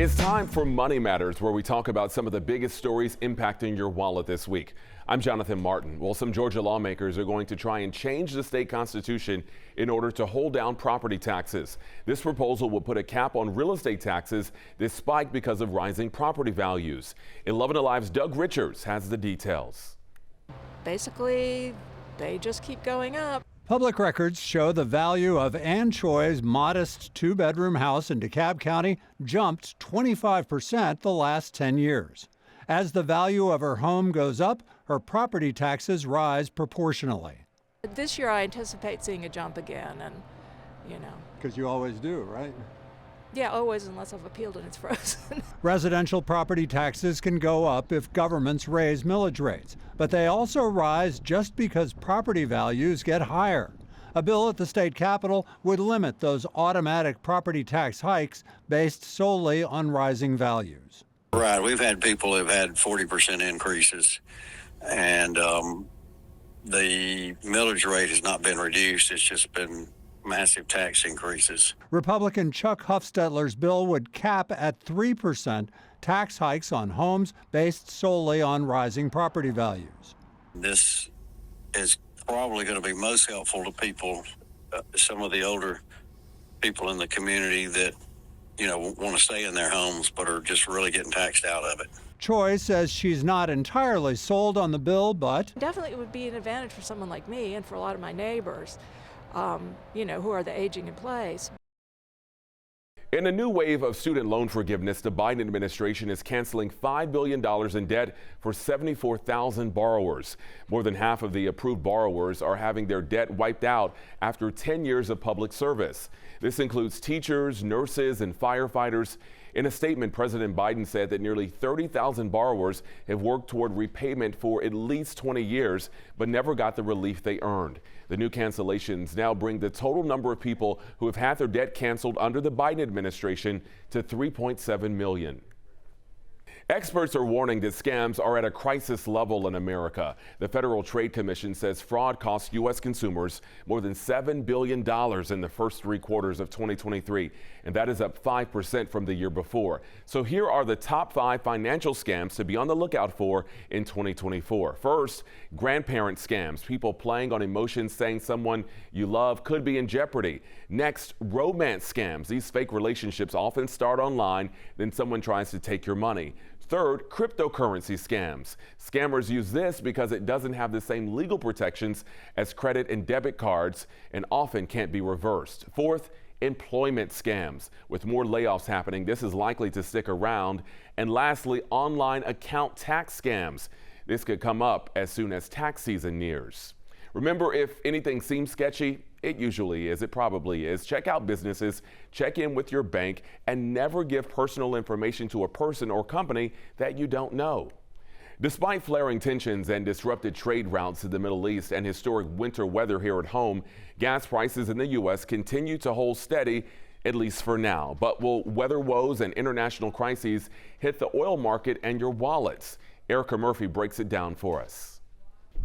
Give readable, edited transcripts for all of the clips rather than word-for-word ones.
It's time for Money Matters, where we talk about some of the biggest stories impacting your wallet this week. I'm Jonathan Martin. Well, some Georgia lawmakers are going to try and change the state constitution in order to hold down property taxes. This proposal will put a cap on real estate taxes that spike because of rising property values. 11 Alive's Doug Richards has the details. Basically, they just keep going up. Public records show the value of Ann Choi's modest two-bedroom house in DeKalb County jumped 25% the last 10 years. As the value of her home goes up, her property taxes rise proportionally. This year I anticipate seeing a jump again, and Because you always do, right? yeah, always, unless I've appealed and it's frozen. Residential property taxes can go up if governments raise millage rates, but they also rise just because property values get higher. A bill at the state capitol would limit those automatic property tax hikes based solely on rising values. Right. We've had people who've had 40% increases, and the millage rate has not been reduced. It's just been massive tax increases. Republican Chuck Hufstetler's bill would cap at 3% tax hikes on homes based solely on rising property values. This is probably going to be most helpful to people, some of the older people in the community that, want to stay in their homes but are just really getting taxed out of it. Choi says she's not entirely sold on the bill, but Definitely it would be an advantage for someone like me and for a lot of my neighbors, who are the aging in place. In a new wave of student loan forgiveness, the Biden administration is canceling $5 billion in debt for 74,000 borrowers. More than half of the approved borrowers are having their debt wiped out after 10 years of public service. This includes teachers, nurses, and firefighters. In a statement, President Biden said that nearly 30,000 borrowers have worked toward repayment for at least 20 years, but never got the relief they earned. The new cancellations now bring the total number of people who have had their debt canceled under the Biden administration to 3.7 million. Experts are warning that scams are at a crisis level in America. The Federal Trade Commission says fraud cost U.S. consumers more than $7 billion in the first 3 quarters of 2023, and that is up 5% from the year before. So here are the top 5 financial scams to be on the lookout for in 2024. First, grandparent scams, people playing on emotions saying someone you love could be in jeopardy. Next, romance scams. These fake relationships often start online, then someone tries to take your money. Third, cryptocurrency scams. Scammers use this because it doesn't have the same legal protections as credit and debit cards and often can't be reversed. Fourth, employment scams. With more layoffs happening, this is likely to stick around. And lastly, online account tax scams. This could come up as soon as tax season nears. Remember, if anything seems sketchy, it usually is. It probably is. Check out businesses, check in with your bank, and never give personal information to a person or company that you don't know. Despite flaring tensions and disrupted trade routes to the Middle East and historic winter weather here at home, gas prices in the U.S. continue to hold steady, at least for now. But will weather woes and international crises hit the oil market and your wallets? Erica Murphy breaks it down for us.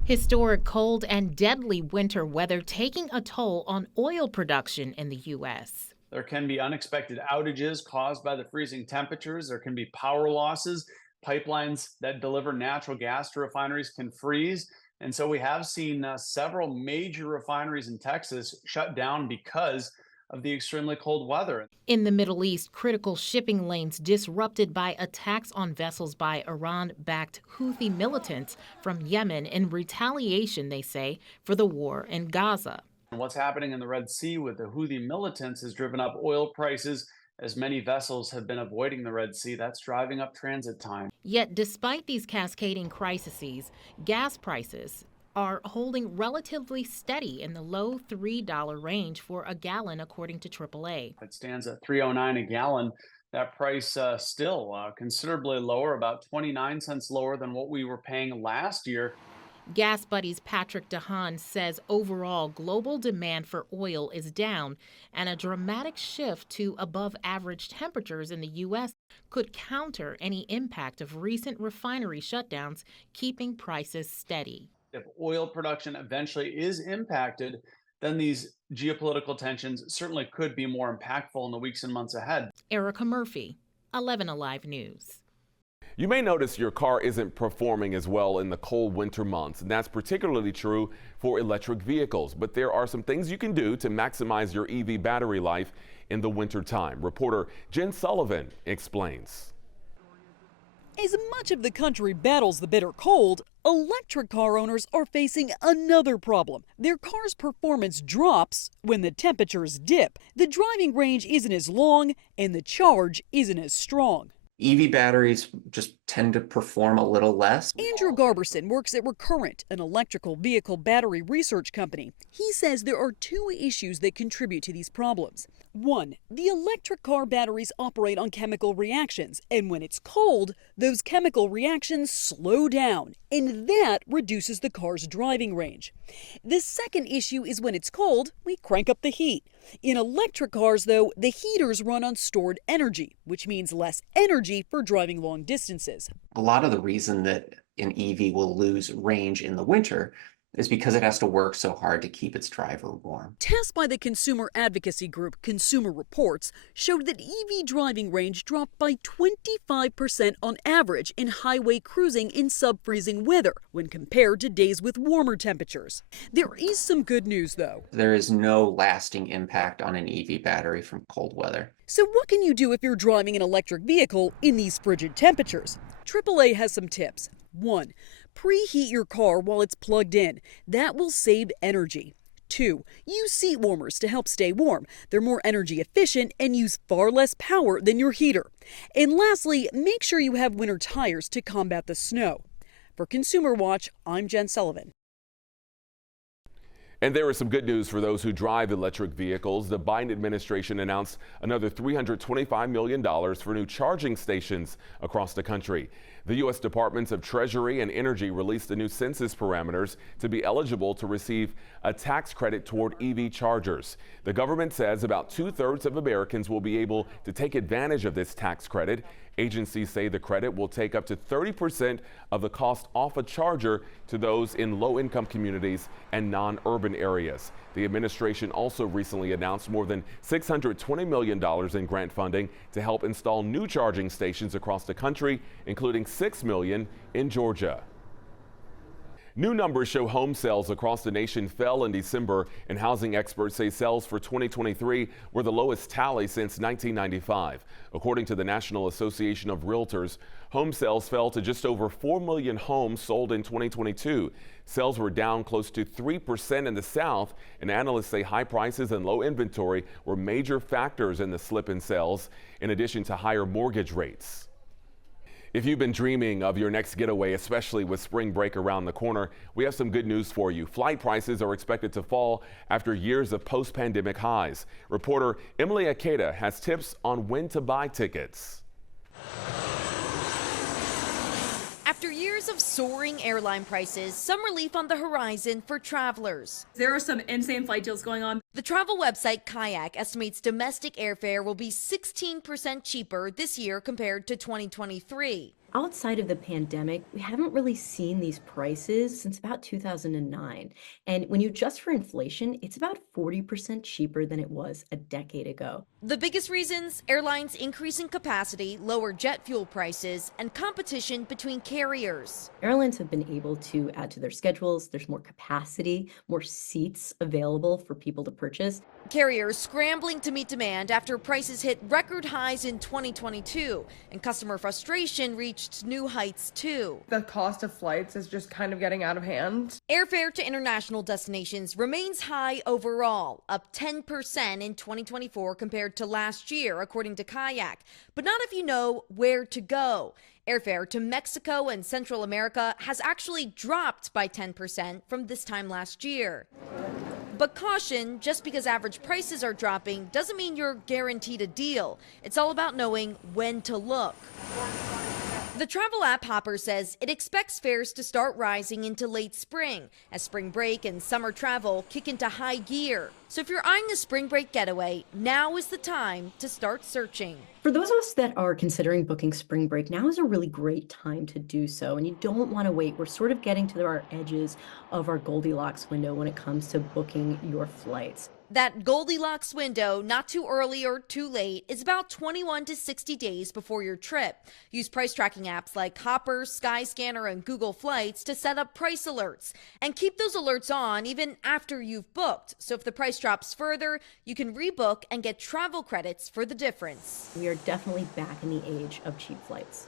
Historic cold and deadly winter weather taking a toll on oil production in the U.S. There can be unexpected outages caused by the freezing temperatures. There can be power losses. Pipelines that deliver natural gas to refineries can freeze. And so we have seen several major refineries in Texas shut down because of the extremely cold weather. In the Middle East, critical shipping lanes disrupted by attacks on vessels by Iran-backed Houthi militants from Yemen in retaliation, they say, for the war in Gaza. And what's happening in the Red Sea with the Houthi militants has driven up oil prices. As many vessels have been avoiding the Red Sea, that's driving up transit time. Yet, despite these cascading crises, gas prices are holding relatively steady in the low $3 range for a gallon, according to AAA. It stands at $3.09 a gallon. That price still considerably lower, about 29 cents lower than what we were paying last year. Gas Buddy's Patrick DeHaan says overall global demand for oil is down, and a dramatic shift to above average temperatures in the U.S. could counter any impact of recent refinery shutdowns, keeping prices steady. If oil production eventually is impacted, then these geopolitical tensions certainly could be more impactful in the weeks and months ahead. Erica Murphy, 11 Alive News. You may notice your car isn't performing as well in the cold winter months, and that's particularly true for electric vehicles. But there are some things you can do to maximize your EV battery life in the winter time. Reporter Jen Sullivan explains. As much of the country battles the bitter cold, electric car owners are facing another problem. Their car's performance drops when the temperatures dip. The driving range isn't as long and the charge isn't as strong. EV batteries just tend to perform a little less. Andrew Garberson works at Recurrent, an electrical vehicle battery research company. He says there are two issues that contribute to these problems. One, the electric car batteries operate on chemical reactions, and when it's cold, those chemical reactions slow down, and that reduces the car's driving range. The second issue is when it's cold, we crank up the heat. In electric cars, though, the heaters run on stored energy, which means less energy for driving long distances. A lot of the reason that an EV will lose range in the winter is because it has to work so hard to keep its driver warm. Tests by the consumer advocacy group Consumer Reports showed that EV driving range dropped by 25% on average in highway cruising in sub-freezing weather when compared to days with warmer temperatures. There is some good news, though. There is no lasting impact on an EV battery from cold weather. So what can you do if you're driving an electric vehicle in these frigid temperatures? AAA has some tips. 1. Preheat your car while it's plugged in. That will save energy. 2. Use seat warmers to help stay warm. They're more energy efficient and use far less power than your heater. And lastly, make sure you have winter tires to combat the snow. For Consumer Watch, I'm Jen Sullivan. And there is some good news for those who drive electric vehicles. The Biden administration announced another $325 million for new charging stations across the country. The U.S. Departments of Treasury and Energy released the new census parameters to be eligible to receive a tax credit toward EV chargers. The government says about 2/3 of Americans will be able to take advantage of this tax credit. Agencies say the credit will take up to 30% of the cost off a charger to those in low-income communities and non-urban areas. The administration also recently announced more than $620 million in grant funding to help install new charging stations across the country, including $6 million in Georgia. New numbers show home sales across the nation fell in December, and housing experts say sales for 2023 were the lowest tally since 1995. According to the National Association of Realtors, home sales fell to just over 4 million homes sold in 2022. Sales were down close to 3% in the South, and analysts say high prices and low inventory were major factors in the slip in sales, in addition to higher mortgage rates. If you've been dreaming of your next getaway, especially with spring break around the corner, we have some good news for you. Flight prices are expected to fall after years of post-pandemic highs. Reporter Emily Akeda has tips on when to buy tickets. After years of soaring airline prices, some relief on the horizon for travelers. There are some insane flight deals going on. The travel website Kayak estimates domestic airfare will be 16% cheaper this year compared to 2023. Outside of the pandemic, we haven't really seen these prices since about 2009. And when you adjust for inflation, it's about 40% cheaper than it was a decade ago. The biggest reasons: airlines increasing capacity, lower jet fuel prices, and competition between carriers. Airlines have been able to add to their schedules. There's more capacity, more seats available for people to purchase. Carriers scrambling to meet demand after prices hit record highs in 2022, and customer frustration reached new heights too. The cost of flights is just kind of getting out of hand. Airfare to international destinations remains high overall, up 10% in 2024 compared to last year, according to Kayak. But not if you know where to go. Airfare to Mexico and Central America has actually dropped by 10% from this time last year. But caution, just because average prices are dropping doesn't mean you're guaranteed a deal. It's all about knowing when to look. The travel app Hopper says it expects fares to start rising into late spring as spring break and summer travel kick into high gear. So if you're eyeing a spring break getaway, now is the time to start searching. For those of us that are considering booking spring break, now is a really great time to do so, and you don't want to wait. We're sort of getting to our edges of our Goldilocks window when it comes to booking your flights. That Goldilocks window, not too early or too late, is about 21 to 60 days before your trip. Use price tracking apps like Hopper, Skyscanner, and Google Flights to set up price alerts. And keep those alerts on even after you've booked. So if the price drops further, you can rebook and get travel credits for the difference. We are definitely back in the age of cheap flights.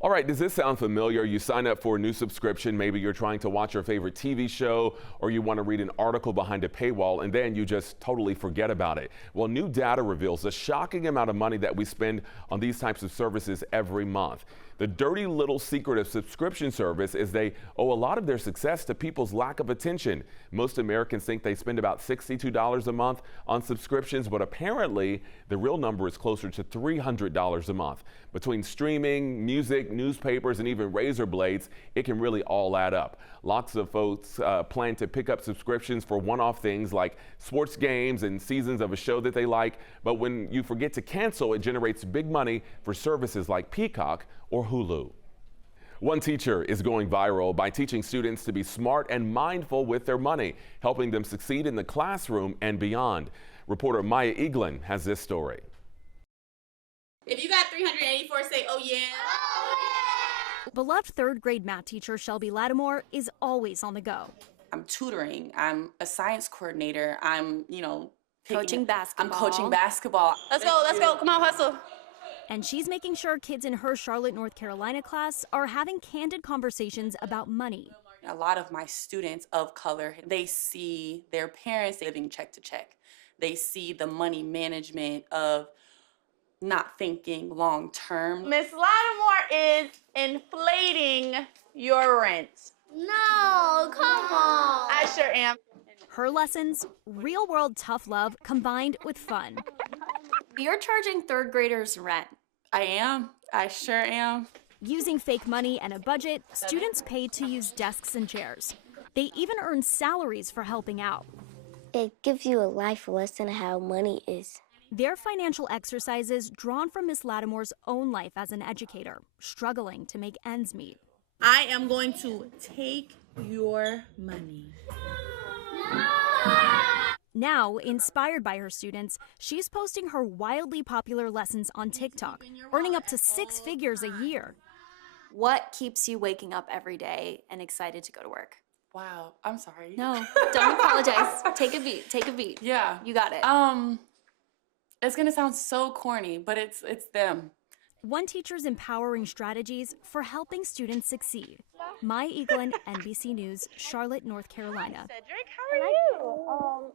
All right, does this sound familiar? You sign up for a new subscription, maybe you're trying to watch your favorite TV show, or you want to read an article behind a paywall, and then you just totally forget about it. Well, new data reveals a shocking amount of money that we spend on these types of services every month. The dirty little secret of subscription service is they owe a lot of their success to people's lack of attention. Most Americans think they spend about $62 a month on subscriptions, but apparently the real number is closer to $300 a month. Between streaming, music, newspapers, and even razor blades, it can really all add up. Lots of folks plan to pick up subscriptions for one-off things like sports games and seasons of a show that they like, but when you forget to cancel, it generates big money for services like Peacock or Hulu. One teacher is going viral by teaching students to be smart and mindful with their money, helping them succeed in the classroom and beyond. Reporter Maya Eaglin has this story. If you got 384, say, oh yeah. Beloved third grade math teacher Shelby Lattimore is always on the go. I'm tutoring. I'm a science coordinator. I'm, Coaching basketball. I'm coaching basketball. Let's go. Come on, hustle. And she's making sure kids in her Charlotte, North Carolina class are having candid conversations about money. A lot of my students of color, they see their parents living check to check. They see the money management of not thinking long term. Miss Lattimore is inflating your rent. No, come on. I sure am. Her lessons, real world tough love combined with fun. You're charging third graders rent. I am. I sure am. Using fake money and a budget, students pay to use desks and chairs. They even earn salaries for helping out. It gives you a life lesson how money is. They're financial exercises drawn from Miss Lattimore's own life as an educator, struggling to make ends meet. I am going to take your money. Now, inspired by her students, she's posting her wildly popular lessons on TikTok, earning up to 6 figures a year. What keeps you waking up every day and excited to go to work? Wow, I'm sorry. No, don't apologize. Take a beat. Yeah. You got it. It's gonna sound so corny, but it's them. One teacher's empowering strategies for helping students succeed. Maya Eaglin, NBC News, Charlotte, North Carolina. Cedric, how are you?